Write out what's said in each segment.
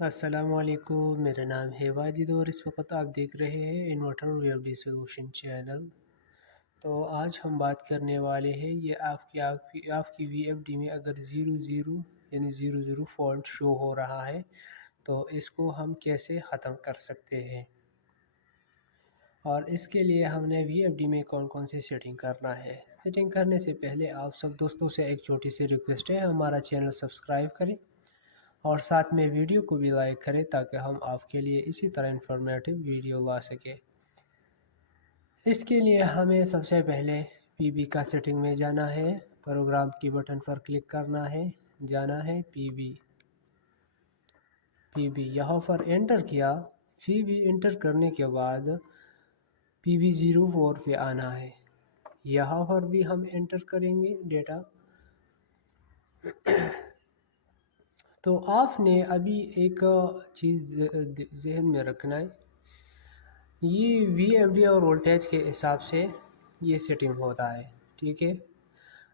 السلام علیکم، میرا نام ہے واجد اور اس وقت آپ دیکھ رہے ہیں انورٹر وی ایف ڈی سولوشن چینل۔ تو آج ہم بات کرنے والے ہیں یہ آپ کی وی ایف ڈی میں اگر 00 یعنی 00 فالٹ شو ہو رہا ہے تو اس کو ہم کیسے ختم کر سکتے ہیں، اور اس کے لیے ہم نے وی ایف ڈی میں کون کون سی سیٹنگ کرنا ہے۔ سیٹنگ کرنے سے پہلے آپ سب دوستوں سے ایک چھوٹی سی ریکویسٹ ہے، ہمارا چینل سبسکرائب کریں اور ساتھ میں ویڈیو کو بھی لائک کریں تاکہ ہم آپ کے لیے اسی طرح انفارمیٹو ویڈیو لا سکیں۔ اس کے لیے ہمیں سب سے پہلے پی بی کا سیٹنگ میں جانا ہے، پروگرام کی بٹن پر کلک کرنا ہے، جانا ہے پی بی یہاں پر انٹر کیا، پی بی انٹر کرنے کے بعد پی بی 04 پہ آنا ہے، یہاں پر بھی ہم انٹر کریں گے ڈیٹا۔ تو آپ نے ابھی ایک چیز ذہن میں رکھنا ہے، یہ وی ایف ڈی اور وولٹیج کے حساب سے یہ سیٹنگ ہوتا ہے، ٹھیک ہے۔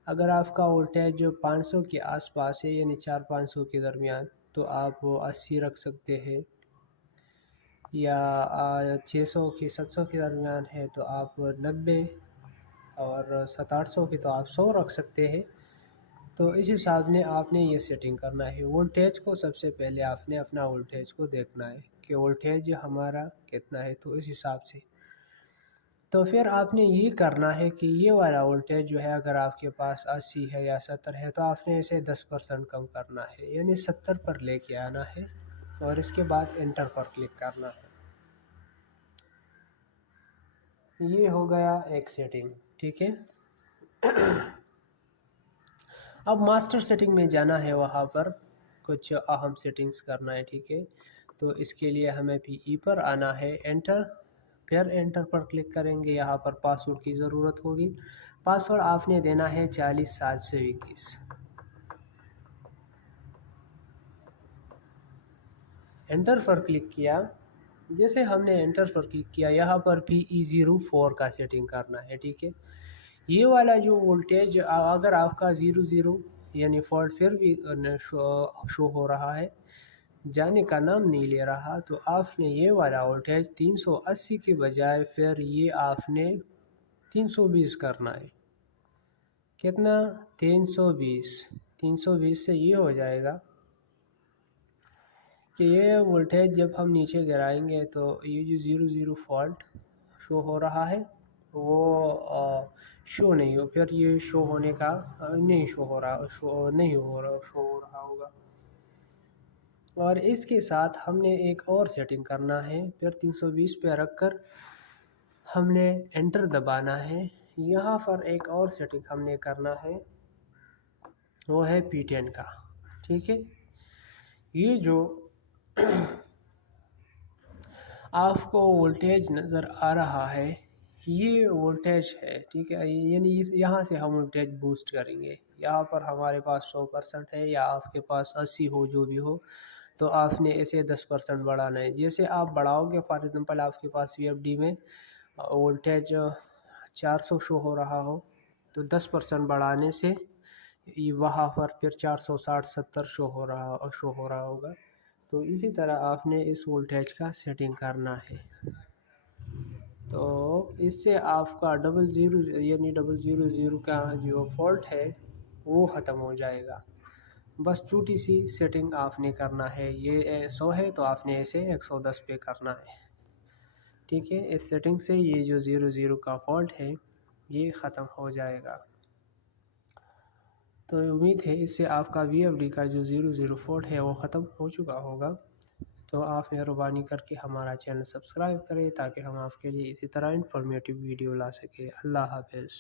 اگر آپ کا وولٹیج 500 کے آس پاس ہے یعنی 400-500 کے درمیان تو آپ 80 رکھ سکتے ہیں، یا 600 کے 700 کے درمیان ہے تو آپ 90، اور 700-800 کے تو آپ 100 رکھ سکتے ہیں۔ تو اس حساب نے آپ نے یہ سیٹنگ کرنا ہے۔ وولٹیج کو سب سے پہلے آپ نے اپنا وولٹیج کو دیکھنا ہے کہ وولٹیج ہمارا کتنا ہے، تو اس حساب سے تو پھر آپ نے یہ کرنا ہے کہ یہ والا وولٹیج جو ہے اگر آپ کے پاس 80 ہے یا 70 ہے تو آپ نے اسے 10% کم کرنا ہے، یعنی 70 پر لے کے آنا ہے، اور اس کے بعد انٹر پر کلک کرنا ہے۔ یہ ہو گیا ایک سیٹنگ، ٹھیک ہے۔ اب ماسٹر سیٹنگ میں جانا ہے، وہاں پر کچھ اہم سیٹنگز کرنا ہے، ٹھیک ہے۔ تو اس کے لیے ہمیں پی ای پر آنا ہے، انٹر، پھر انٹر پر کلک کریں گے، یہاں پر پاسورڈ کی ضرورت ہوگی۔ پاسورڈ آپ نے دینا ہے 40721۔ انٹر پر کلک کیا، جیسے ہم نے انٹر پر کلک کیا یہاں پر پی ای 04 کا سیٹنگ کرنا ہے، ٹھیک ہے۔ یہ والا جو وولٹیج اگر آپ کا 00 یعنی فالٹ پھر بھی شو ہو رہا ہے، جانے کا نام نہیں لے رہا، تو آپ نے یہ والا وولٹیج 380 کے بجائے پھر یہ آپ نے 320 کرنا ہے۔ کتنا؟ 320 سے یہ ہو جائے گا کہ یہ وولٹیج جب ہم نیچے گرائیں گے تو یہ جو 00 فالٹ شو ہو رہا ہے وہ شو نہیں ہو، پھر یہ شو ہونے کا نہیں شو ہو رہا ہوگا۔ اور اس کے ساتھ ہم نے ایک اور سیٹنگ کرنا ہے، پھر 320 پہ رکھ کر ہم نے انٹر دبانا ہے۔ یہاں پر ایک اور سیٹنگ ہم نے کرنا ہے، وہ ہے پی 10 کا، ٹھیک ہے۔ یہ جو آپ کو وولٹیج نظر آ رہا ہے یہ وولٹیج ہے، ٹھیک ہے، یعنی یہاں سے ہم وولٹیج بوسٹ کریں گے۔ یہاں پر ہمارے پاس 100% ہے یا آپ کے پاس 80 ہو، جو بھی ہو، تو آپ نے اسے 10% بڑھانا ہے۔ جیسے آپ بڑھاؤ گے، فار ایگزامپل آپ کے پاس وی ایف ڈی میں وولٹیج 400 شو ہو رہا ہو تو 10% بڑھانے سے وہاں پر پھر 460-70 شو ہو رہا ہوگا۔ تو اسی طرح آپ نے اس وولٹیج کا سیٹنگ کرنا ہے، تو اس سے آپ کا 000 کا جو فالٹ ہے وہ ختم ہو جائے گا۔ بس چھوٹی سی سیٹنگ آپ نے کرنا ہے، یہ 100 ہے تو آپ نے اسے 110 پہ کرنا ہے، ٹھیک ہے۔ اس سیٹنگ سے یہ جو 00 کا فالٹ ہے یہ ختم ہو جائے گا۔ تو امید ہے اس سے آپ کا وی ایف ڈی کا جو 00 فالٹ ہے وہ ختم ہو چکا ہوگا۔ تو آپ مہربانی کر کے ہمارا چینل سبسکرائب کریں تاکہ ہم آپ کے لیے اسی طرح انفارمیٹیو ویڈیو لا سکیں۔ اللہ حافظ۔